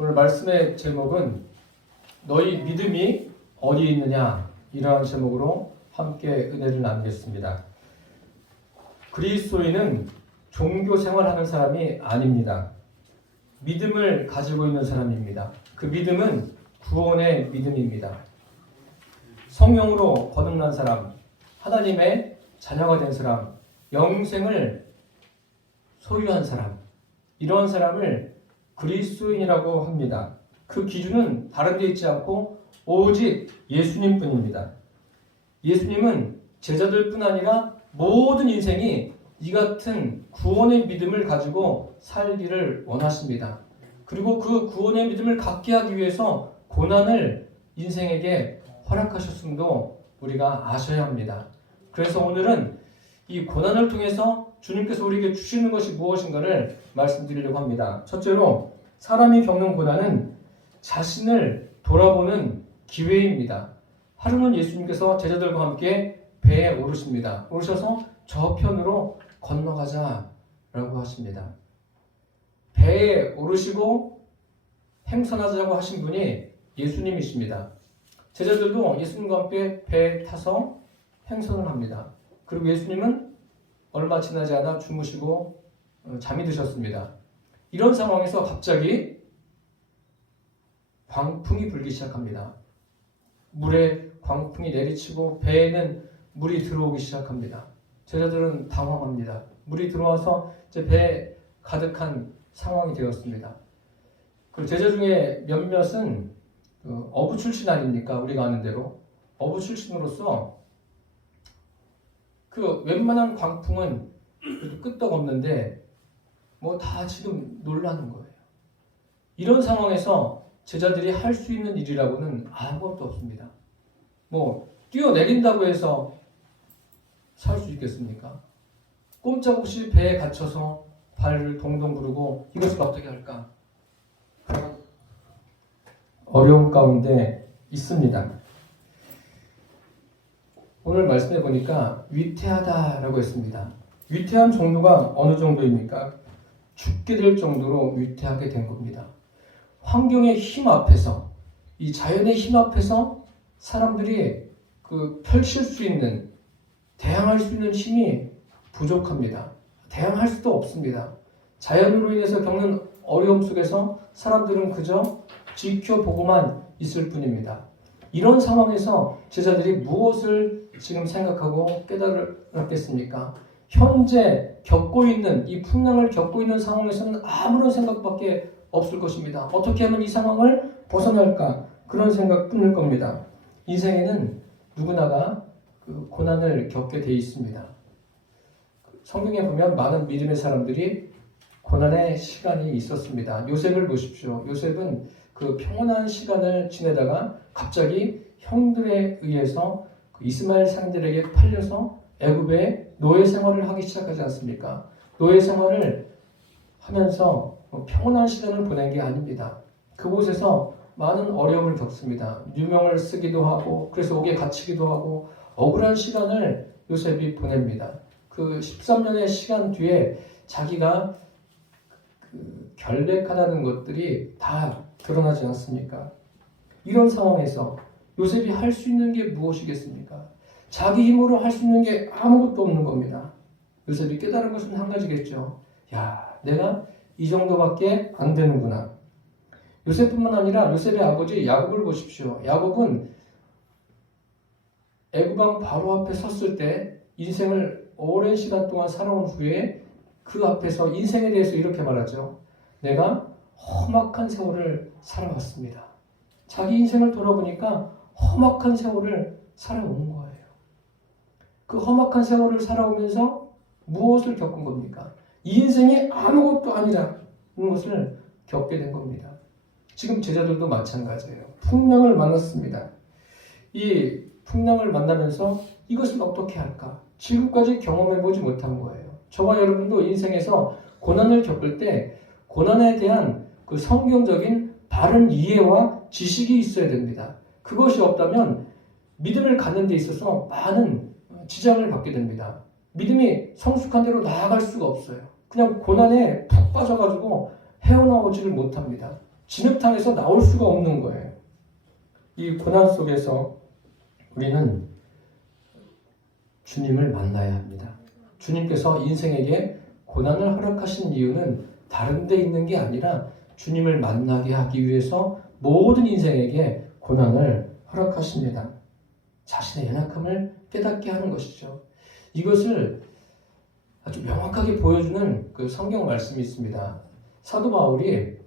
오늘 말씀의 제목은 너희 믿음이 어디 있느냐, 이러한 제목으로 함께 은혜를 나누겠습니다. 그리스도인은 종교 생활하는 사람이 아닙니다. 믿음을 가지고 있는 사람입니다. 그 믿음은 구원의 믿음입니다. 성령으로 거듭난 사람, 하나님의 자녀가 된 사람, 영생을 소유한 사람, 이런 사람을 그리스도인이라고 합니다. 그 기준은 다른 데 있지 않고 오직 예수님뿐입니다. 예수님은 제자들뿐 아니라 모든 인생이 이 같은 구원의 믿음을 가지고 살기를 원하십니다. 그리고 그 구원의 믿음을 갖게 하기 위해서 고난을 인생에게 허락하셨음도 우리가 아셔야 합니다. 그래서 오늘은 이 고난을 통해서 주님께서 우리에게 주시는 것이 무엇인가를 말씀드리려고 합니다. 첫째로, 사람이 겪는 고난은 자신을 돌아보는 기회입니다. 하루는 예수님께서 제자들과 함께 배에 오르십니다. 오르셔서 저편으로 건너가자라고 하십니다. 배에 오르시고 행선하자고 하신 분이 예수님이십니다. 제자들도 예수님과 함께 배에 타서 행선을 합니다. 그리고 예수님은 얼마 지나지 않아 주무시고 잠이 드셨습니다. 이런 상황에서 갑자기 광풍이 불기 시작합니다. 물에 광풍이 내리치고 배에는 물이 들어오기 시작합니다. 제자들은 당황합니다. 물이 들어와서 이제 배에 가득한 상황이 되었습니다. 그 제자 중에 몇몇은 어부 출신 아닙니까? 우리가 아는 대로 어부 출신으로서 그 웬만한 광풍은 끄떡없는데 뭐 다 지금 놀라는 거예요. 이런 상황에서 제자들이 할 수 있는 일이라고는 아무것도 없습니다. 뭐 뛰어내린다고 해서 살 수 있겠습니까? 꼼짝없이 배에 갇혀서 발을 동동 구르고 이것을 어떻게 할까? 그런 어려움 가운데 있습니다. 오늘 말씀해 보니까 위태하다라고 했습니다. 위태한 정도가 어느 정도입니까? 죽게 될 정도로 위태하게 된 겁니다. 환경의 힘 앞에서, 이 자연의 힘 앞에서 사람들이 펼칠 수 있는, 대항할 수 있는 힘이 부족합니다. 대항할 수도 없습니다. 자연으로 인해서 겪는 어려움 속에서 사람들은 그저 지켜보고만 있을 뿐입니다. 이런 상황에서 제자들이 무엇을 지금 생각하고 깨달았겠습니까? 현재 겪고 있는, 이 풍랑을 겪고 있는 상황에서는 아무런 생각밖에 없을 것입니다. 어떻게 하면 이 상황을 벗어날까? 그런 생각뿐일 겁니다. 인생에는 누구나가 고난을 겪게 돼 있습니다. 성경에 보면 많은 믿음의 사람들이 고난의 시간이 있었습니다. 요셉을 보십시오. 요셉은 그 평온한 시간을 지내다가 갑자기 형들에 의해서 이스마엘 상들에게 팔려서 애굽에 노예 생활을 하기 시작하지 않습니까? 노예 생활을 하면서 평온한 시간을 보낸 게 아닙니다. 그곳에서 많은 어려움을 겪습니다. 유명을 쓰기도 하고, 그래서 옥에 갇히기도 하고, 억울한 시간을 요셉이 보냅니다. 그 13년의 시간 뒤에 자기가 결백하다는 것들이 다 드러나지 않습니까? 이런 상황에서 요셉이 할 수 있는 게 무엇이겠습니까? 자기 힘으로 할 수 있는 게 아무것도 없는 겁니다. 요셉이 깨달은 것은 한 가지겠죠. 야, 내가 이 정도밖에 안 되는구나. 요셉뿐만 아니라 요셉의 아버지 야곱을 보십시오. 야곱은 애굽왕 바로 앞에 섰을 때 인생을 오랜 시간 동안 살아온 후에 그 앞에서 인생에 대해서 이렇게 말하죠. 내가 험악한 세월을 살아왔습니다. 자기 인생을 돌아보니까 험악한 세월을 살아온 거예요. 그 험악한 세월을 살아오면서 무엇을 겪은 겁니까? 이 인생이 아무것도 아니라는 것을 겪게 된 겁니다. 지금 제자들도 마찬가지예요. 풍랑을 만났습니다. 이 풍랑을 만나면서 이것을 어떻게 할까? 지금까지 경험해보지 못한 거예요. 저와 여러분도 인생에서 고난을 겪을 때 고난에 대한 그 성경적인 바른 이해와 지식이 있어야 됩니다. 그것이 없다면 믿음을 갖는 데 있어서 많은 지장을 받게 됩니다. 믿음이 성숙한 대로 나아갈 수가 없어요. 그냥 고난에 푹 빠져가지고 헤어나오지를 못합니다. 진흙탕에서 나올 수가 없는 거예요. 이 고난 속에서 우리는 주님을 만나야 합니다. 주님께서 인생에게 고난을 허락하신 이유는 다른 데 있는 게 아니라 주님을 만나게 하기 위해서 모든 인생에게 고난을 허락하십니다. 자신의 연약함을 깨닫게 하는 것이죠. 이것을 아주 명확하게 보여주는 그 성경 말씀이 있습니다. 사도 바울이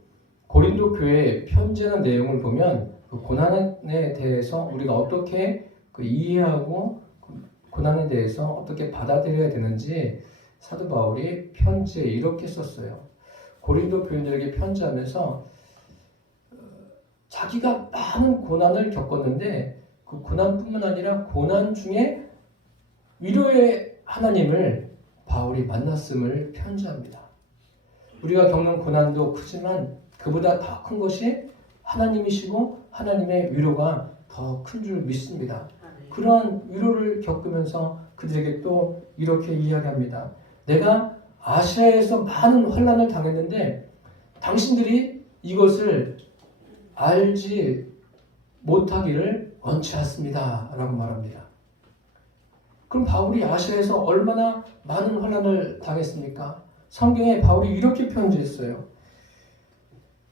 고린도 교회에 편지하는 내용을 보면 그 고난에 대해서 우리가 어떻게 이해하고 고난에 대해서 어떻게 받아들여야 되는지 사도 바울이 편지에 이렇게 썼어요. 고린도 교인들에게 편지하면서 자기가 많은 고난을 겪었는데 그 고난뿐만 아니라 고난 중에 위로의 하나님을 바울이 만났음을 편지합니다. 우리가 겪는 고난도 크지만 그보다 더 큰 것이 하나님이시고 하나님의 위로가 더 큰 줄 믿습니다. 그런 위로를 겪으면서 그들에게 또 이렇게 이야기합니다. 내가 아시아에서 많은 환난을 당했는데 당신들이 이것을 알지 못하기를 원치 않습니다. 라고 말합니다. 그럼 바울이 아시아에서 얼마나 많은 환난을 당했습니까? 성경에 바울이 이렇게 편지했어요.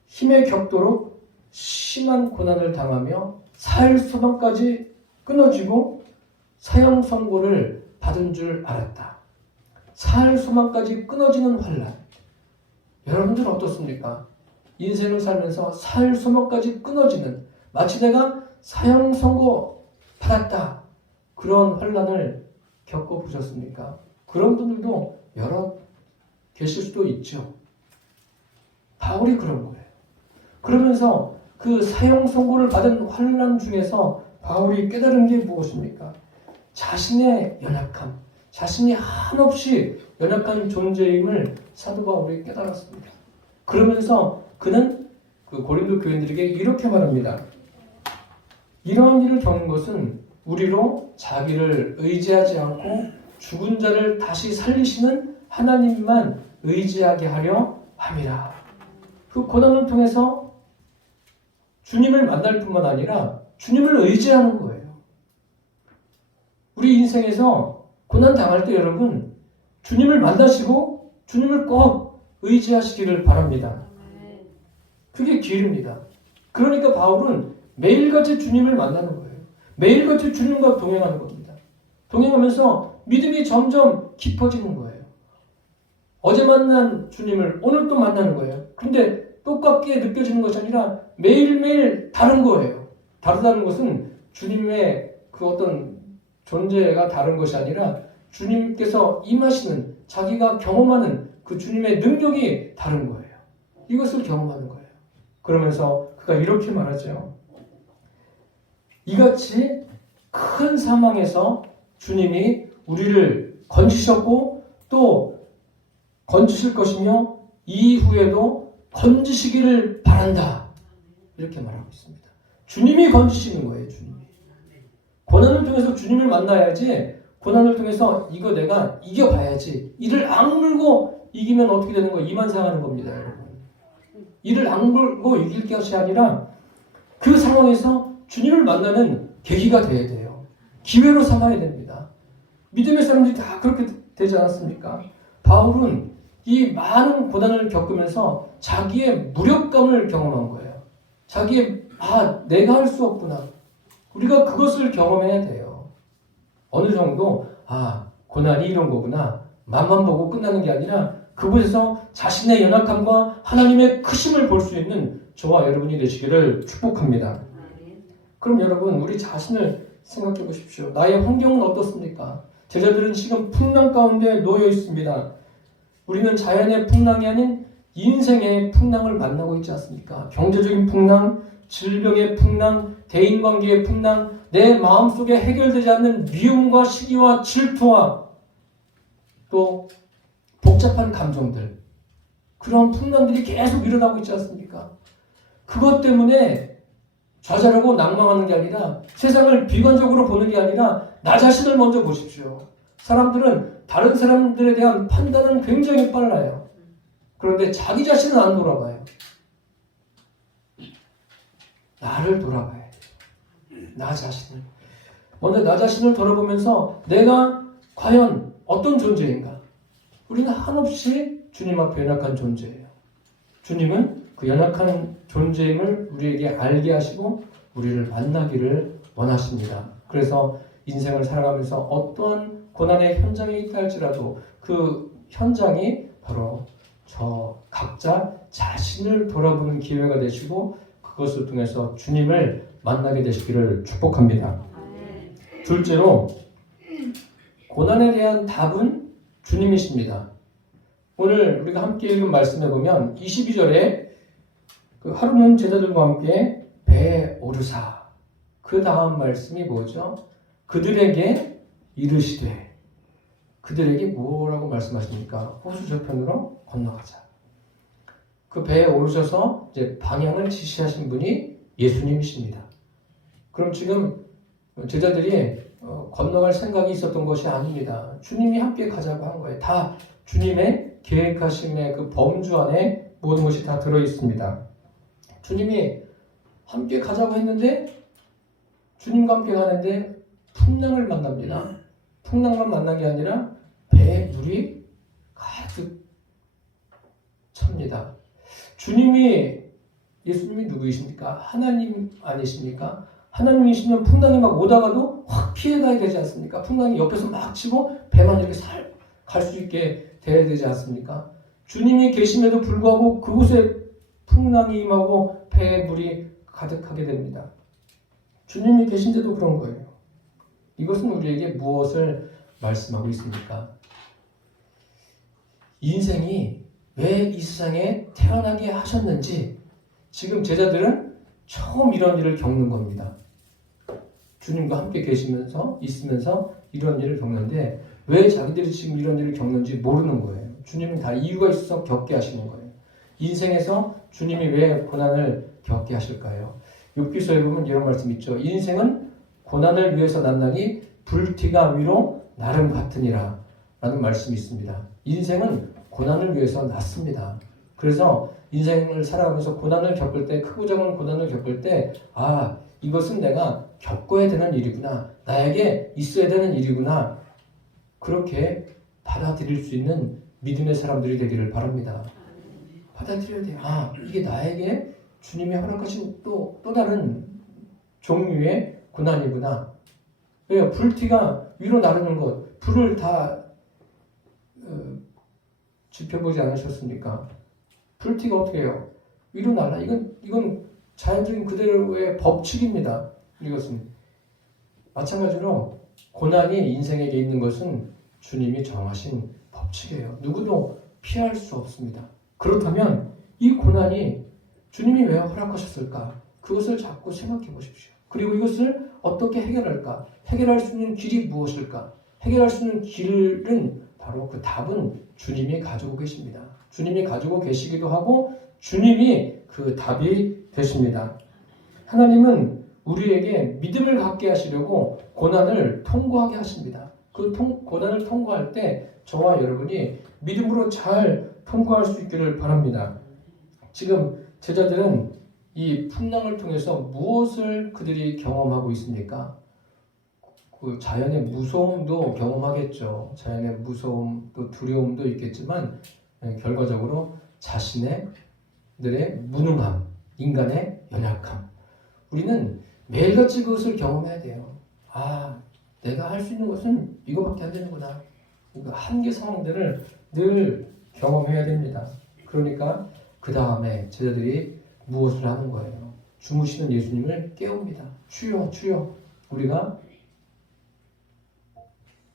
힘에 격도록 심한 고난을 당하며 사흘 소망까지 끊어지고 사형 선고를 받은 줄 알았다. 사흘 소망까지 끊어지는 환난. 여러분들은 어떻습니까? 인생을 살면서 사흘 소망까지 끊어지는, 마치 내가 사형 선고 받았다, 그런 환난을 겪어보셨습니까? 그런 분들도 여러 계실 수도 있죠. 바울이 그런 거예요. 그러면서 그 사형 선고를 받은 환난 중에서 바울이 깨달은 게 무엇입니까? 자신의 연약함, 자신이 한없이 연약한 존재임을 사도 바울이 깨달았습니다. 그러면서 그는 그 고린도 교인들에게 이렇게 말합니다. 이러한 일을 겪는 것은 우리로 자기를 의지하지 않고 죽은 자를 다시 살리시는 하나님만 의지하게 하려 함이라. 그 고난을 통해서 주님을 만날 뿐만 아니라 주님을 의지하는 거예요. 우리 인생에서 고난 당할 때 여러분 주님을 만나시고 주님을 꼭 의지하시기를 바랍니다. 그게 길입니다. 그러니까 바울은 매일같이 주님을 만나는 거예요. 매일같이 주님과 동행하는 겁니다. 동행하면서 믿음이 점점 깊어지는 거예요. 어제 만난 주님을 오늘 또 만나는 거예요. 근데 똑같게 느껴지는 것이 아니라 매일매일 다른 거예요. 다르다는 것은 주님의 그 어떤 존재가 다른 것이 아니라 주님께서 임하시는, 자기가 경험하는 그 주님의 능력이 다른 거예요. 이것을 경험하는 거예요. 그러면서 그가 이렇게 말하죠. 이같이 큰 사망에서 주님이 우리를 건지셨고 또 건지실 것이며 이후에도 건지시기를 바란다. 이렇게 말하고 있습니다. 주님이 건지시는 거예요. 주님이. 고난을 통해서 주님을 만나야지, 고난을 통해서 이거 내가 이겨봐야지, 이를 악물고 이기면 어떻게 되는 거예요? 이만상하는 겁니다. 여러분. 이를 악물고 이길 것이 아니라 그 상황에서 주님을 만나는 계기가 돼야 돼요. 기회로 삼아야 됩니다. 믿음의 사람들이 다 그렇게 되지 않았습니까? 바울은 이 많은 고난을 겪으면서 자기의 무력감을 경험한 거예요. 자기의 내가 할 수 없구나. 우리가 그것을 경험해야 돼요. 어느 정도 고난이 이런 거구나. 맛만 보고 끝나는 게 아니라 그곳에서 자신의 연약함과 하나님의 크심을 볼 수 있는 저와 여러분이 되시기를 축복합니다. 그럼 여러분 우리 자신을 생각해 보십시오. 나의 환경은 어떻습니까? 제자들은 지금 풍랑 가운데 놓여 있습니다. 우리는 자연의 풍랑이 아닌 인생의 풍랑을 만나고 있지 않습니까? 경제적인 풍랑, 질병의 풍랑, 대인관계의 풍랑, 내 마음속에 해결되지 않는 미움과 시기와 질투와 또 복잡한 감정들, 그런 풍랑들이 계속 일어나고 있지 않습니까? 그것 때문에 좌절하고 낭망하는 게 아니라, 세상을 비관적으로 보는 게 아니라 나 자신을 먼저 보십시오. 사람들은 다른 사람들에 대한 판단은 굉장히 빨라요. 그런데 자기 자신은 안 돌아봐요. 나를 돌아봐야 돼요. 나 자신을. 먼저 나 자신을 돌아보면서 내가 과연 어떤 존재인가? 우리는 한없이 주님 앞에 연약한 존재예요. 주님은 그 연약한 존재임을 우리에게 알게 하시고 우리를 만나기를 원하십니다. 그래서 인생을 살아가면서 어떠한 고난의 현장에 있다 할지라도 그 현장이 바로 저 각자 자신을 돌아보는 기회가 되시고 그것을 통해서 주님을 만나게 되시기를 축복합니다. 둘째로 고난에 대한 답은 주님이십니다. 오늘 우리가 함께 읽은 말씀에 보면 22절에 그 하루는 제자들과 함께 배에 오르사 그 다음 말씀이 뭐죠? 그들에게 이르시되 그들에게 뭐라고 말씀하십니까? 호수 저편으로 건너가자. 그 배에 오르셔서 이제 방향을 지시하신 분이 예수님이십니다. 그럼 지금 제자들이 건너갈 생각이 있었던 것이 아닙니다. 주님이 함께 가자고 한 거예요. 다 주님의 계획하심의 그 범주 안에 모든 것이 다 들어 있습니다. 주님이 함께 가자고 했는데 주님과 함께 가는데 풍랑을 만납니다. 풍랑만 만난 게 아니라 배에 물이 가득 찹니다. 예수님이 누구이십니까? 하나님 아니십니까? 하나님이시면 풍랑이 막 오다가도 확 피해가야 되지 않습니까? 풍랑이 옆에서 막 치고 배만 이렇게 갈 수 있게 돼야 되지 않습니까? 주님이 계심에도 불구하고 그곳에 풍랑이 임하고 배에 물이 가득하게 됩니다. 주님이 계신데도 그런 거예요. 이것은 우리에게 무엇을 말씀하고 있습니까? 인생이 왜 이 세상에 태어나게 하셨는지 지금 제자들은 처음 이런 일을 겪는 겁니다. 주님과 함께 있으면서 이런 일을 겪는데 왜 자기들이 지금 이런 일을 겪는지 모르는 거예요. 주님은 다 이유가 있어서 겪게 하시는 거예요. 인생에서 주님이 왜 고난을 겪게 하실까요? 욥기서에 보면 이런 말씀 있죠. 인생은 고난을 위해서 난다니 불티가 위로 나름 같으니라 라는 말씀이 있습니다. 인생은 고난을 위해서 났습니다. 그래서 인생을 살아가면서 고난을 겪을 때, 크고 작은 고난을 겪을 때, 이것은 내가 겪어야 되는 일이구나. 나에게 있어야 되는 일이구나. 그렇게 받아들일 수 있는 믿음의 사람들이 되기를 바랍니다. 받아들여야 돼요. 이게 나에게 주님이 허락하신 또 다른 종류의 고난이구나. 왜요? 불티가 위로 나르는 것, 불을 다 지펴보지 않으셨습니까? 불티가 어떻게 해요? 위로 날라. 이건 자연적인 그대로의 법칙입니다. 이것은 마찬가지로 고난이 인생에게 있는 것은 주님이 정하신 법칙이에요. 누구도 피할 수 없습니다. 그렇다면 이 고난이 주님이 왜 허락하셨을까? 그것을 자꾸 생각해 보십시오. 그리고 이것을 어떻게 해결할까? 해결할 수 있는 길이 무엇일까? 해결할 수 있는 길은 바로 그 답은 주님이 가지고 계십니다. 주님이 가지고 계시기도 하고 주님이 그 답이 되십니다. 하나님은 우리에게 믿음을 갖게 하시려고 고난을 통과하게 하십니다. 그 고난을 통과할 때 저와 여러분이 믿음으로 잘 통과할 수 있기를 바랍니다. 지금 제자들은 이 풍랑을 통해서 무엇을 그들이 경험하고 있습니까? 그 자연의 무서움도 경험하겠죠. 자연의 무서움, 또 두려움도 있겠지만 결과적으로 자신들의 무능함, 인간의 연약함. 우리는 매일같이 그것을 경험해야 돼요. 내가 할 수 있는 것은 이거밖에 안 되는구나. 한계 상황들을 늘 경험해야 됩니다. 그러니까 그 다음에 제자들이 무엇을 하는 거예요? 주무시는 예수님을 깨웁니다. 주여, 주여, 우리가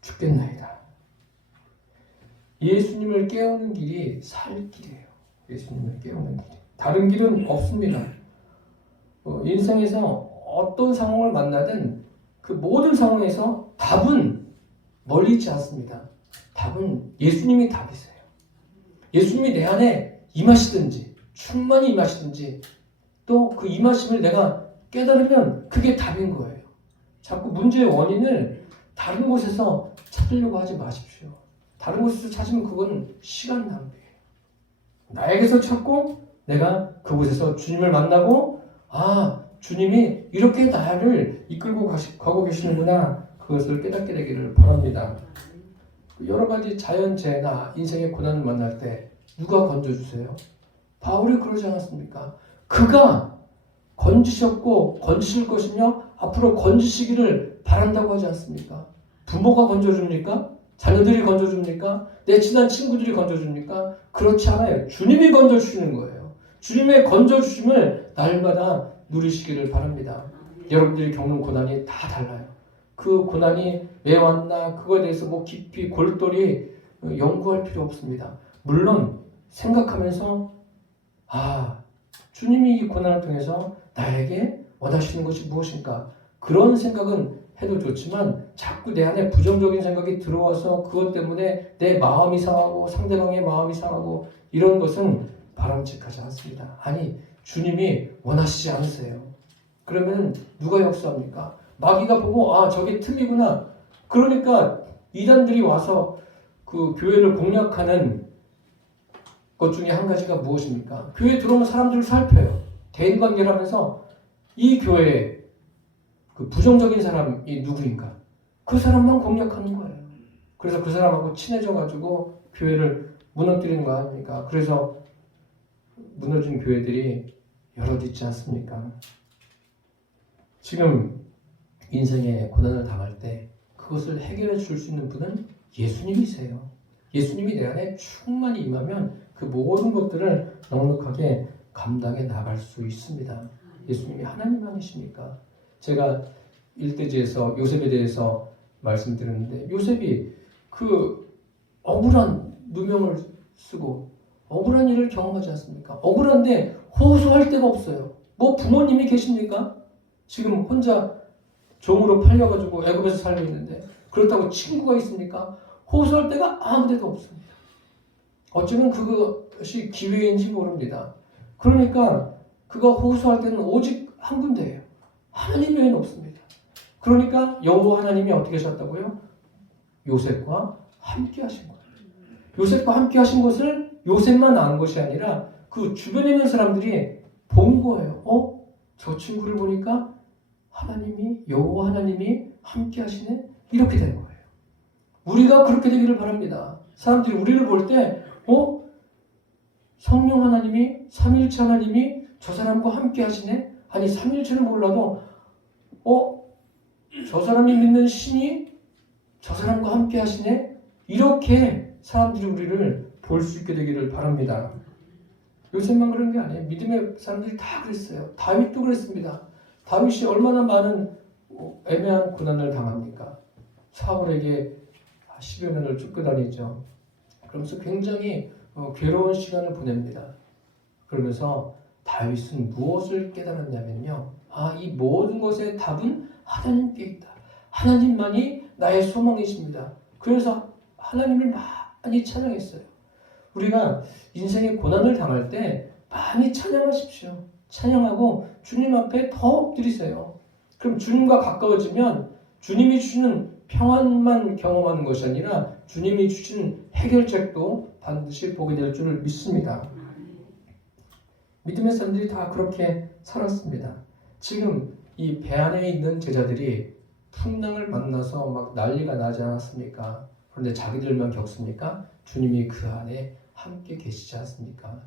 죽겠나이다. 예수님을 깨우는 길이 살 길이에요. 예수님을 깨우는 길. 다른 길은 없습니다. 인생에서 어떤 상황을 만나든 그 모든 상황에서 답은 멀리 있지 않습니다. 답은 예수님이 답이세요. 예수님이 내 안에 임하시든지 충만히 임하시든지 또 그 임하심을 내가 깨달으면 그게 답인 거예요. 자꾸 문제의 원인을 다른 곳에서 찾으려고 하지 마십시오. 다른 곳에서 찾으면 그건 시간 낭비예요. 나에게서 찾고 내가 그곳에서 주님을 만나고 주님이 이렇게 나를 이끌고 가고 계시는구나. 그것을 깨닫게 되기를 바랍니다. 여러 가지 자연재해나 인생의 고난을 만날 때 누가 건져주세요? 바울이 그러지 않았습니까? 그가 건지셨고 건지실 것이며 앞으로 건지시기를 바란다고 하지 않습니까? 부모가 건져줍니까? 자녀들이 건져줍니까? 내 친한 친구들이 건져줍니까? 그렇지 않아요. 주님이 건져주시는 거예요. 주님의 건져주심을 날마다 누리시기를 바랍니다. 여러분들이 겪는 고난이 다 달라요. 그 고난이 왜 왔나 그거에 대해서 뭐 깊이 골똘히 연구할 필요 없습니다. 물론 생각하면서 주님이 이 고난을 통해서 나에게 원하시는 것이 무엇인가 그런 생각은 해도 좋지만 자꾸 내 안에 부정적인 생각이 들어와서 그것 때문에 내 마음이 상하고 상대방의 마음이 상하고 이런 것은 바람직하지 않습니다. 아니 주님이 원하시지 않으세요. 그러면 누가 역사합니까? 마귀가 보고 저게 틀리구나. 그러니까 이단들이 와서 그 교회를 공략하는 것 중에 한 가지가 무엇입니까? 교회에 들어오는 사람들을 살펴요. 대인관계를 하면서 이 교회에 그 부정적인 사람이 누구인가? 그 사람만 공략하는 거예요. 그래서 그 사람하고 친해져가지고 교회를 무너뜨리는 거 아닙니까? 그래서 무너진 교회들이 여럿 있지 않습니까? 지금 인생의 고난을 당할 때 그것을 해결해 줄 수 있는 분은 예수님이세요. 예수님이 내 안에 충만히 임하면 그 모든 것들을 넉넉하게 감당해 나갈 수 있습니다. 예수님이 하나님 아니십니까? 제가 일대지에서 요셉에 대해서 말씀드렸는데 요셉이 그 억울한 누명을 쓰고 억울한 일을 경험하지 않습니까? 억울한데 호소할 데가 없어요. 뭐 부모님이 계십니까? 지금 혼자 종으로 팔려가지고 애굽에서 살고 있는데 그렇다고 친구가 있습니까? 호소할 데가 아무 데도 없습니다. 어쩌면 그것이 기회인지 모릅니다. 그러니까 그가 호소할 때는 오직 한 군데예요. 하나님 외에는 없습니다. 그러니까 여호와 하나님이 어떻게 하셨다고요? 요셉과 함께 하신 거예요. 요셉과 함께 하신 것을 요셉만 아는 것이 아니라 그 주변에 있는 사람들이 본 거예요. 저 친구를 보니까 여호와 하나님이 함께 하시네? 이렇게 된 거예요. 우리가 그렇게 되기를 바랍니다. 사람들이 우리를 볼 때, 성령 하나님이, 삼위일체 하나님이 저 사람과 함께 하시네? 아니, 삼위일체는 몰라도, 저 사람이 믿는 신이 저 사람과 함께 하시네? 이렇게 사람들이 우리를 볼 수 있게 되기를 바랍니다. 요셉만 그런 게 아니에요. 믿음의 사람들이 다 그랬어요. 다윗도 그랬습니다. 다윗이 얼마나 많은 애매한 고난을 당합니까? 사울에게 10여 년을 쫓겨다니죠. 그러면서 굉장히 괴로운 시간을 보냅니다. 그러면서 다윗은 무엇을 깨달았냐면요. 이 모든 것의 답은 하나님께 있다. 하나님만이 나의 소망이십니다. 그래서 하나님을 많이 찬양했어요. 우리가 인생의 고난을 당할 때 많이 찬양하십시오. 찬양하고 주님 앞에 더 엎드리세요. 그럼 주님과 가까워지면 주님이 주시는 평안만 경험하는 것이 아니라 주님이 주신 해결책도 반드시 보게 될 줄 믿습니다. 믿음의 사람들이 다 그렇게 살았습니다. 지금 이 배 안에 있는 제자들이 풍랑을 만나서 막 난리가 나지 않았습니까? 그런데 자기들만 겪습니까? 주님이 그 안에 함께 계시지 않습니까?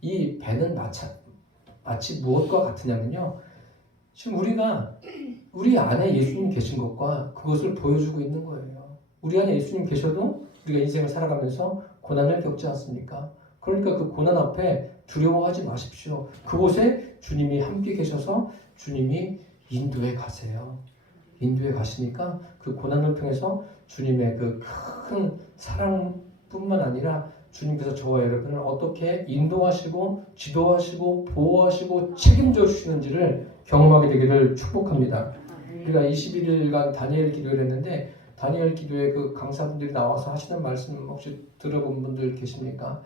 이 배는 마치 무엇과 같으냐면요. 지금 우리 안에 예수님 계신 것과 그것을 보여주고 있는 거예요. 우리 안에 예수님 계셔도 우리가 인생을 살아가면서 고난을 겪지 않습니까? 그러니까 그 고난 앞에 두려워하지 마십시오. 그곳에 주님이 함께 계셔서 주님이 인도에 가세요. 인도에 가시니까 그 고난을 통해서 주님의 그 큰 사랑뿐만 아니라 주님께서 저와 여러분을 어떻게 인도하시고 지도하시고 보호하시고 책임져 주시는지를 경험하게 되기를 축복합니다. 우리가 21일간 다니엘 기도를 했는데 다니엘 기도에 그 강사분들이 나와서 하시는 말씀 혹시 들어본 분들 계십니까?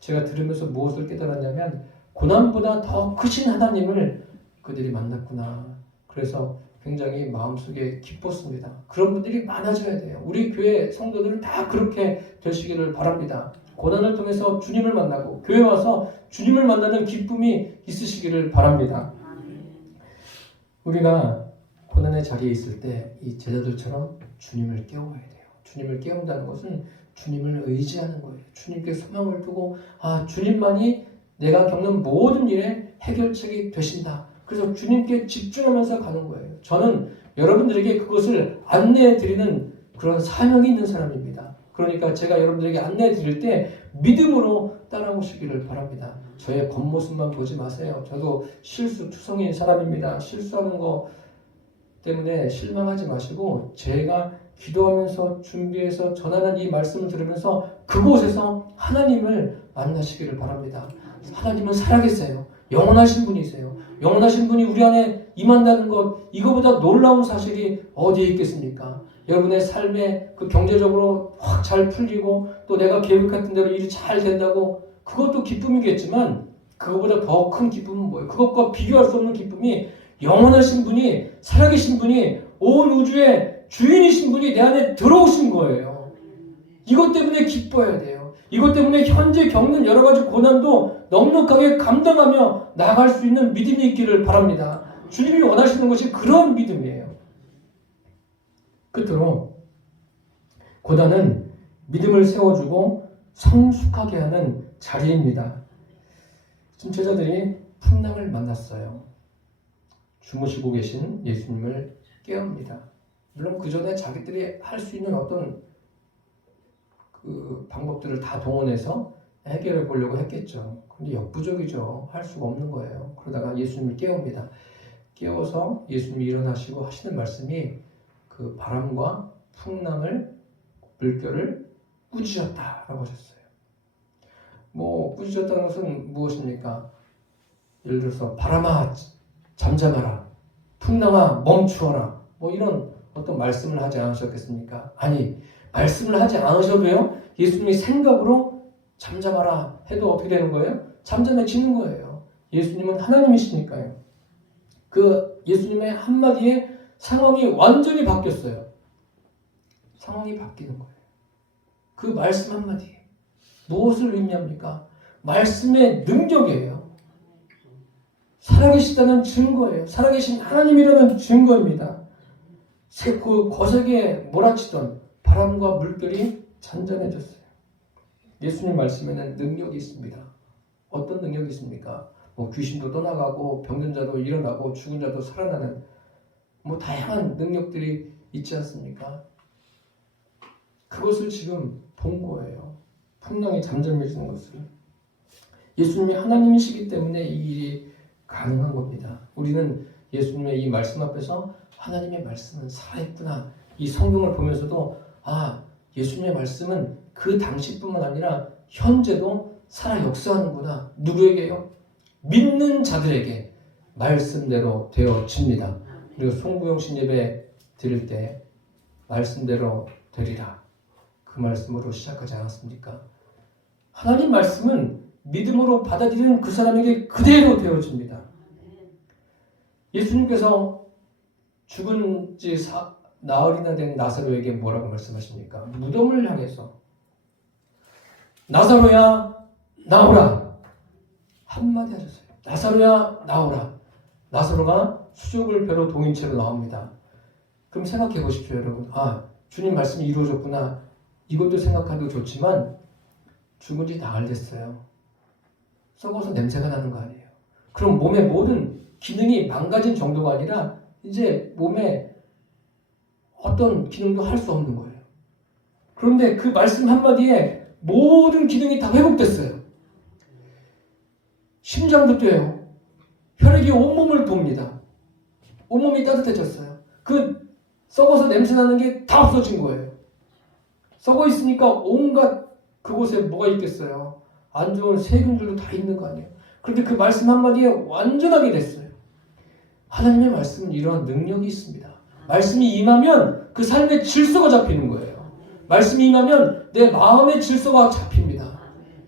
제가 들으면서 무엇을 깨달았냐면 고난보다 더 크신 하나님을 그들이 만났구나. 그래서 굉장히 마음속에 기뻤습니다. 그런 분들이 많아져야 돼요. 우리 교회 성도들은 다 그렇게 되시기를 바랍니다. 고난을 통해서 주님을 만나고 교회 와서 주님을 만나는 기쁨이 있으시기를 바랍니다. 우리가 고난의 자리에 있을 때 이 제자들처럼 주님을 깨워야 돼요. 주님을 깨운다는 것은 주님을 의지하는 거예요. 주님께 소망을 두고 주님만이 내가 겪는 모든 일에 해결책이 되신다. 그래서 주님께 집중하면서 가는 거예요. 저는 여러분들에게 그것을 안내해 드리는 그런 사명이 있는 사람입니다. 그러니까 제가 여러분들에게 안내해 드릴 때 믿음으로 따라오시기를 바랍니다. 저의 겉모습만 보지 마세요. 저도 실수투성이인 사람입니다. 실수하는 거 때문에 실망하지 마시고 제가 기도하면서 준비해서 전하는 이 말씀을 들으면서 그곳에서 하나님을 만나시기를 바랍니다. 하나님은 살아계세요. 영원하신 분이세요. 영원하신 분이 우리 안에 임한다는 것, 이거보다 놀라운 사실이 어디에 있겠습니까? 여러분의 삶에 그 경제적으로 확 잘 풀리고 또 내가 계획했던 대로 일이 잘 된다고 그것도 기쁨이겠지만 그것보다 더 큰 기쁨은 뭐예요? 그것과 비교할 수 없는 기쁨이 영원하신 분이, 살아계신 분이, 온 우주의 주인이신 분이 내 안에 들어오신 거예요. 이것 때문에 기뻐해야 돼요. 이것 때문에 현재 겪는 여러 가지 고난도 넉넉하게 감당하며 나아갈 수 있는 믿음이 있기를 바랍니다. 주님이 원하시는 것이 그런 믿음이에요. 끝으로 고난은 믿음을 세워주고 성숙하게 하는 자리입니다. 지금 제자들이 풍랑을 만났어요. 주무시고 계신 예수님을 깨웁니다. 물론 그 전에 자기들이 할 수 있는 어떤 그 방법들을 다 동원해서 해결해 보려고 했겠죠. 근데 역부족이죠. 할 수가 없는 거예요. 그러다가 예수님을 깨웁니다. 깨워서 예수님이 일어나시고 하시는 말씀이 그 바람과 풍랑을, 물결을 꾸짖었다라고 하셨어요. 꾸짖었다는 것은 무엇입니까? 예를 들어서 바람아 잠잠하라, 풍랑아 멈추어라, 이런 어떤 말씀을 하지 않으셨겠습니까? 아니, 말씀을 하지 않으셔도요, 예수님이 생각으로 잠잠하라 해도 어떻게 되는 거예요? 잠잠해지는 거예요. 예수님은 하나님이시니까요. 그 예수님의 한마디에 상황이 완전히 바뀌었어요. 상황이 바뀌는 거예요. 그 말씀 한마디. 무엇을 의미합니까? 말씀의 능력이에요. 살아계시다는 증거예요. 살아계신 하나님이라는 증거입니다. 그 거세게 몰아치던 바람과 물결이 잔잔해졌어요. 예수님 말씀에는 능력이 있습니다. 어떤 능력이 있습니까? 귀신도 떠나가고 병든 자도 일어나고 죽은 자도 살아나는 다양한 능력들이 있지 않습니까? 그것을 지금 본 거예요. 풍랑이 잠잠해지는 것을. 예수님이 하나님이시기 때문에 이 일이 가능한 겁니다. 우리는 예수님의 이 말씀 앞에서 하나님의 말씀은 살아있구나. 이 성경을 보면서도 예수님의 말씀은 그 당시뿐만 아니라 현재도 살아 역사하는구나. 누구에게요? 믿는 자들에게 말씀대로 되어집니다. 그리고 송구영신 예배 드릴 때 말씀대로 되리라. 그 말씀으로 시작하지 않았습니까? 하나님 말씀은 믿음으로 받아들이는 그 사람에게 그대로 되어집니다. 예수님께서 죽은 지 나흘이나 된 나사로에게 뭐라고 말씀하십니까? 무덤을 향해서 나사로야 나오라 한마디 하셨어요. 나사로야 나오라. 나사로가 수족을 벼로 동인 채로 나옵니다. 그럼 생각해 보십시오, 여러분. 주님 말씀이 이루어졌구나. 이것도 생각하기도 좋지만 죽은 지 나흘 됐어요. 썩어서 냄새가 나는 거 아니에요. 그럼 몸의 모든 기능이 망가진 정도가 아니라 이제 몸에 어떤 기능도 할 수 없는 거예요. 그런데 그 말씀 한마디에 모든 기능이 다 회복됐어요. 심장도 뛰어요. 혈액이 온몸을 돕니다. 온몸이 따뜻해졌어요. 그 썩어서 냄새나는 게 다 없어진 거예요. 썩어 있으니까 온갖 그곳에 뭐가 있겠어요. 안 좋은 세균들도 다 있는 거 아니에요. 그런데 그 말씀 한마디에 완전하게 됐어요. 하나님의 말씀은 이러한 능력이 있습니다. 말씀이 임하면 그 삶의 질서가 잡히는 거예요. 말씀이 임하면 내 마음의 질서가 잡힙니다.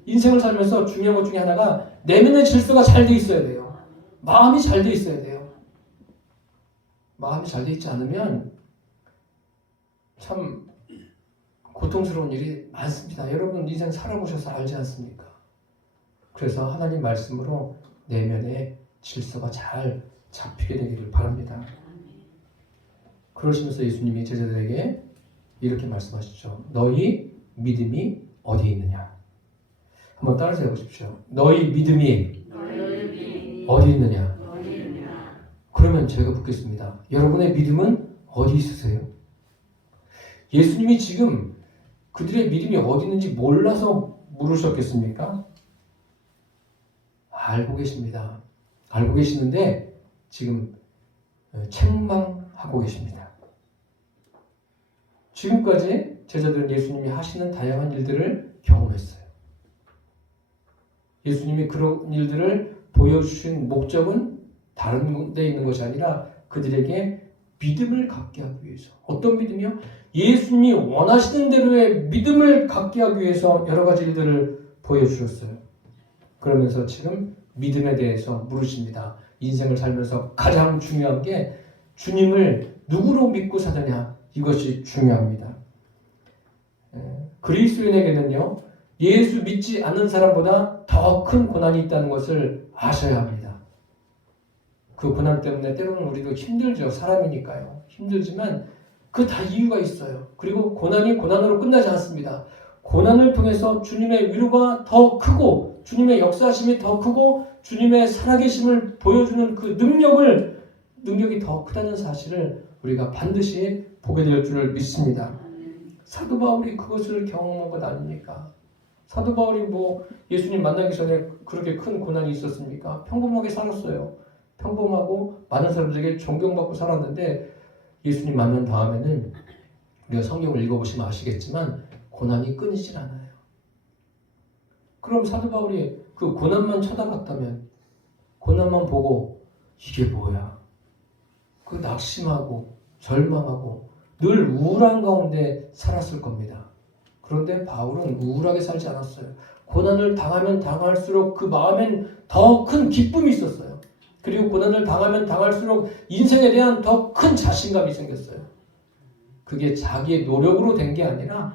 인생을 살면서 중요한 것 중에 하나가 내면의 질서가 잘 돼 있어야 돼요. 마음이 잘 돼 있어야 돼요. 마음이 잘 돼 있지 않으면 참 고통스러운 일이 많습니다. 여러분 인생 살아보셔서 알지 않습니까? 그래서 하나님 말씀으로 내면의 질서가 잘 잡히게 되기를 바랍니다. 그러시면서 예수님이 제자들에게 이렇게 말씀하시죠. 너희 믿음이 어디에 있느냐? 한번 따라서 해보십시오. 너희 믿음이 어디 있느냐? 그러면 제가 묻겠습니다. 여러분의 믿음은 어디 있으세요? 예수님이 지금 그들의 믿음이 어디 있는지 몰라서 물으셨겠습니까? 알고 계십니다. 알고 계시는데 지금 책망하고 계십니다. 지금까지 제자들은 예수님이 하시는 다양한 일들을 경험했어요. 예수님이 그런 일들을 보여주신 목적은 다른 데 있는 것이 아니라 그들에게 믿음을 갖게 하기 위해서. 어떤 믿음이요? 예수님이 원하시는 대로의 믿음을 갖게 하기 위해서 여러 가지 일들을 보여주셨어요. 그러면서 지금 믿음에 대해서 물으십니다. 인생을 살면서 가장 중요한 게 주님을 누구로 믿고 사느냐, 이것이 중요합니다. 그리스도인에게는요, 예수 믿지 않는 사람보다 더 큰 고난이 있다는 것을 아셔야 합니다. 그 고난 때문에 때로는 우리도 힘들죠. 사람이니까요. 힘들지만 그 다 이유가 있어요. 그리고 고난이 고난으로 끝나지 않습니다. 고난을 통해서 주님의 위로가 더 크고 주님의 역사하심이 더 크고 주님의 살아계심을 보여주는 그 능력이 더 크다는 사실을 우리가 반드시 보게 될 줄을 믿습니다. 사도 바울이 그것을 경험한 것 아닙니까? 사도 바울이 예수님 만나기 전에 그렇게 큰 고난이 있었습니까? 평범하게 살았어요. 평범하고 많은 사람들에게 존경받고 살았는데 예수님 만난 다음에는 우리가 성경을 읽어보시면 아시겠지만 고난이 끊이질 않아요. 그럼 사도 바울이 그 고난만 쳐다봤다면, 고난만 보고 이게 뭐야? 그 낙심하고 절망하고 늘 우울한 가운데 살았을 겁니다. 그런데 바울은 우울하게 살지 않았어요. 고난을 당하면 당할수록 그 마음엔 더 큰 기쁨이 있었어요. 그리고 고난을 당하면 당할수록 인생에 대한 더 큰 자신감이 생겼어요. 그게 자기의 노력으로 된 게 아니라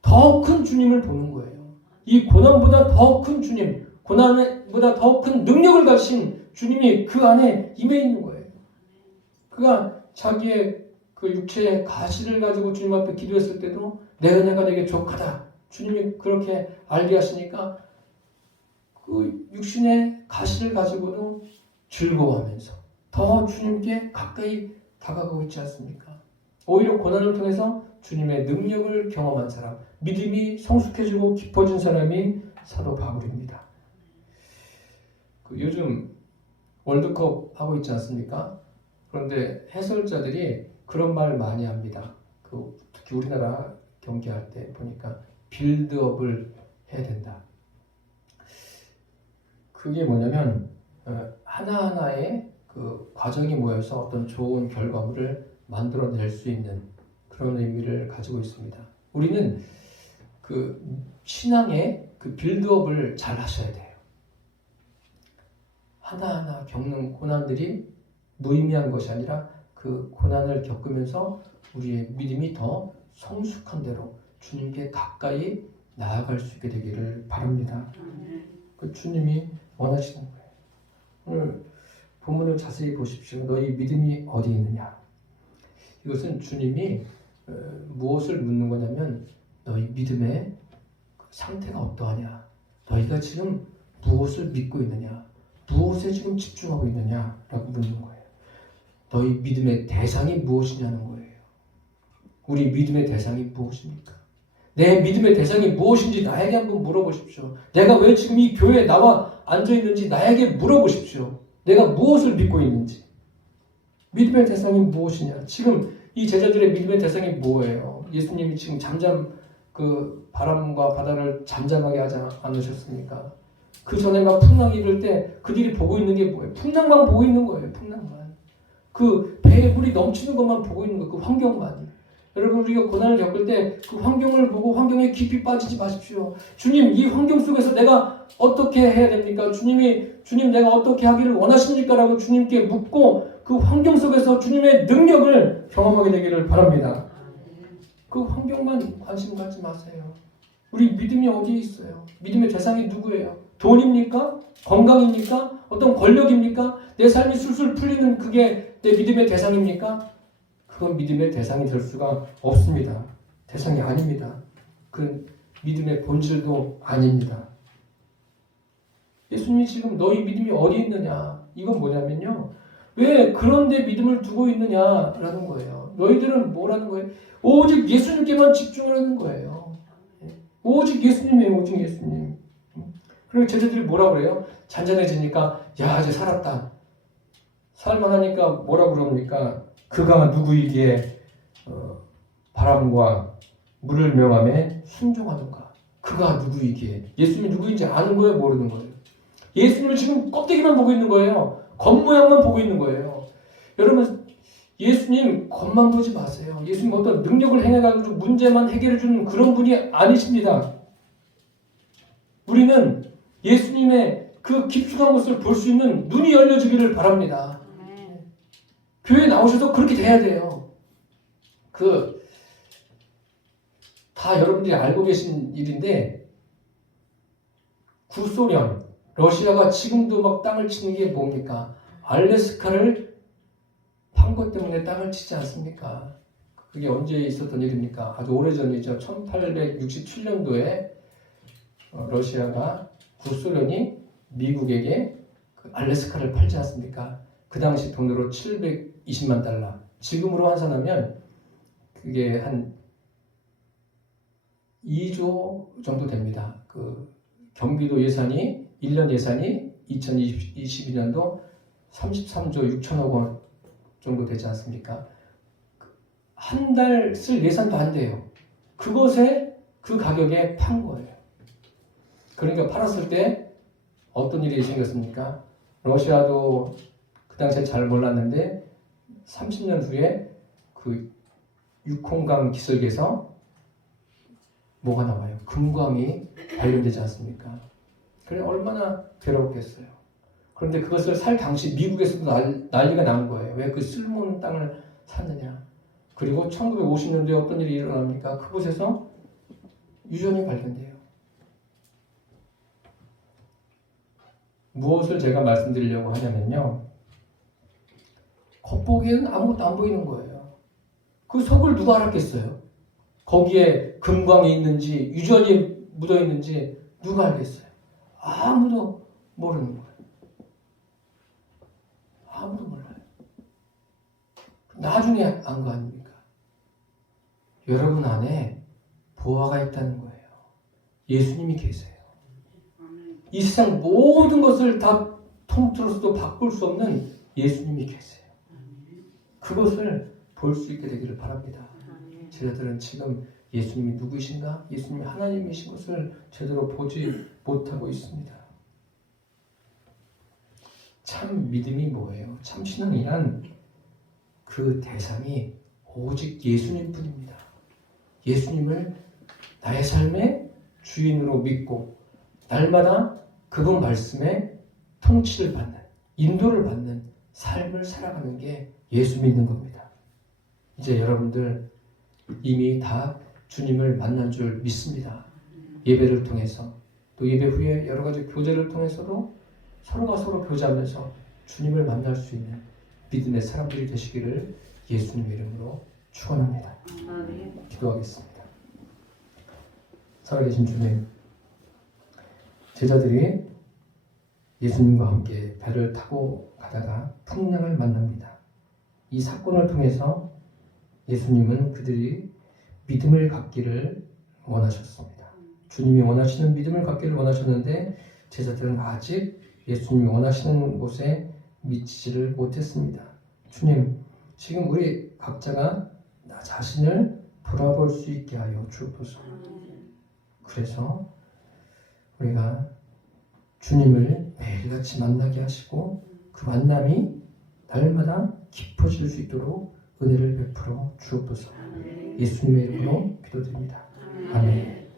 더 큰 주님을 보는 거예요. 이 고난보다 더 큰 주님, 고난보다 더 큰 능력을 가진 주님이 그 안에 임해 있는 거예요. 그가 자기의 그 육체의 가시를 가지고 주님 앞에 기도했을 때도 내 은혜가 내게 족하다. 주님이 그렇게 알게 하시니까 그 육신의 가시를 가지고도 즐거워하면서 더 주님께 가까이 다가가고 있지 않습니까? 오히려 고난을 통해서 주님의 능력을 경험한 사람, 믿음이 성숙해지고 깊어진 사람이 사도 바울입니다. 요즘 월드컵 하고 있지 않습니까? 그런데 해설자들이 그런 말 많이 합니다. 특히 우리나라 경기할 때 보니까 빌드업을 해야 된다. 그게 뭐냐면 하나하나의 그 과정이 모여서 어떤 좋은 결과물을 만들어낼 수 있는 그런 의미를 가지고 있습니다. 우리는 그 신앙의 그 빌드업을 잘 하셔야 돼요. 하나하나 겪는 고난들이 무의미한 것이 아니라 그 고난을 겪으면서 우리의 믿음이 더 성숙한 대로 주님께 가까이 나아갈 수 있게 되기를 바랍니다. 그 주님이 원하시는 거예요. 오늘 본문을 자세히 보십시오. 너희 믿음이 어디 있느냐? 이것은 주님이 무엇을 묻는 거냐면 너희 믿음의 상태가 어떠하냐? 너희가 지금 무엇을 믿고 있느냐? 무엇에 지금 집중하고 있느냐라고 묻는 거예요. 너희 믿음의 대상이 무엇이냐는 거예요. 우리 믿음의 대상이 무엇입니까? 내 믿음의 대상이 무엇인지 나에게 한번 물어보십시오. 내가 왜 지금 이 교회에 나와 앉아있는지 나에게 물어보십시오. 내가 무엇을 믿고 있는지. 믿음의 대상이 무엇이냐. 지금 이 제자들의 믿음의 대상이 뭐예요? 예수님이 지금 그 바람과 바다를 잠잠하게 하지 않으셨습니까? 그 전에 막 풍랑이 이럴 때 그들이 보고 있는 게 뭐예요? 풍랑만 보고 있는 거예요. 풍랑만. 그 배에 물이 넘치는 것만 보고 있는 거, 그 환경만. 여러분, 우리가 고난을 겪을 때 그 환경을 보고 환경에 깊이 빠지지 마십시오. 주님, 이 환경 속에서 내가 어떻게 해야 됩니까? 주님 내가 어떻게 하기를 원하십니까? 라고 주님께 묻고 그 환경 속에서 주님의 능력을 경험하게 되기를 바랍니다. 그 환경만 관심 갖지 마세요. 우리 믿음이 어디에 있어요? 믿음의 대상이 누구예요? 돈입니까? 건강입니까? 어떤 권력입니까? 내 삶이 술술 풀리는 그게 내 믿음의 대상입니까? 그건 믿음의 대상이 될 수가 없습니다. 대상이 아닙니다. 그 믿음의 본질도 아닙니다. 예수님이 지금 너희 믿음이 어디 있느냐? 이건 뭐냐면요. 왜 그런데 믿음을 두고 있느냐라는 거예요. 너희들은 뭐라는 거예요? 오직 예수님께만 집중하는 거예요. 오직 예수님이에요. 오직 예수님. 그리고 제자들이 뭐라고 그래요? 잔잔해지니까 야 이제 살았다. 살만하니까 뭐라고 그럽니까? 그가 누구이기에 바람과 물을 명함에 순종하는가? 그가 누구이기에? 예수님이 누구인지 아는 거예요? 모르는 거예요? 예수님을 지금 껍데기만 보고 있는 거예요. 겉모양만 보고 있는 거예요. 여러분 예수님 겉만 보지 마세요. 예수님 어떤 능력을 행해가지고 문제만 해결해주는 그런 분이 아니십니다. 우리는 예수님의 그 깊숙한 것을 볼 수 있는 눈이 열려지기를 바랍니다. 교회에 나오셔서 그렇게 돼야 돼요. 다 여러분들이 알고 계신 일인데 구소련, 러시아가 지금도 막 땅을 치는 게 뭡니까? 알래스카를 판 것 때문에 땅을 치지 않습니까? 그게 언제 있었던 일입니까? 아주 오래전이죠. 1867년도에 러시아가 구소련이 미국에게 그 알래스카를 팔지 않습니까? 그 당시 돈으로 720만 달러. 지금으로 환산하면 그게 한 2조 정도 됩니다. 그 경기도 예산이 1년 예산이 2022년도 33조 6천억 원 정도 되지 않습니까? 한 달 쓸 예산도 안 돼요. 그것에 그 가격에 판 거예요. 그러니까 팔았을 때 어떤 일이 생겼습니까? 러시아도 그 당시에 잘 몰랐는데 30년 후에 그 육홍강 기슭에서 뭐가 나와요? 금광이 발견되지 않습니까? 그래 얼마나 괴로웠겠어요. 그런데 그것을 살 당시 미국에서도 난리가 난 거예요. 왜 그 쓸모없는 땅을 샀느냐. 그리고 1950년도에 어떤 일이 일어납니까? 그곳에서 유전이 발견돼요. 무엇을 제가 말씀드리려고 하냐면요. 겉보기에는 아무것도 안 보이는 거예요. 그 속을 누가 알았겠어요? 거기에 금광이 있는지 유전이 묻어 있는지 누가 알겠어요? 아무도 모르는 거예요. 아무도 몰라요. 나중에 안 거 아닙니까? 여러분 안에 보화가 있다는 거예요. 예수님이 계세요. 이 세상 모든 것을 다 통틀어서도 바꿀 수 없는 예수님이 계세요. 그것을 볼 수 있게 되기를 바랍니다. 제자들은 지금 예수님이 누구이신가? 예수님이 하나님이신 것을 제대로 보지 못하고 있습니다. 참 믿음이 뭐예요? 참 신앙이란 그 대상이 오직 예수님 뿐입니다. 예수님을 나의 삶의 주인으로 믿고 날마다 그분 말씀에 통치를 받는, 인도를 받는 삶을 살아가는 게 예수 믿는 겁니다. 이제 여러분들 이미 다 주님을 만난 줄 믿습니다. 예배를 통해서 또 예배 후에 여러 가지 교제를 통해서도 서로가 서로 교제하면서 주님을 만날 수 있는 믿음의 사람들이 되시기를 예수님의 이름으로 축원합니다. 기도하겠습니다. 살아계신 주님, 제자들이 예수님과 함께 배를 타고 가다가 풍랑을 만납니다. 이 사건을 통해서 예수님은 그들이 믿음을 갖기를 원하셨습니다. 주님이 원하시는 믿음을 갖기를 원하셨는데 제자들은 아직 예수님이 원하시는 곳에 미치지를 못했습니다. 주님, 지금 우리 각자가 나 자신을 돌아볼 수 있게 하여 주옵소서. 그래서 우리가 주님을 매일같이 만나게 하시고 그 만남이 날마다 깊어질 수 있도록 은혜를 베풀어 주옵소서. 예수님의 이름으로 기도드립니다. 아멘.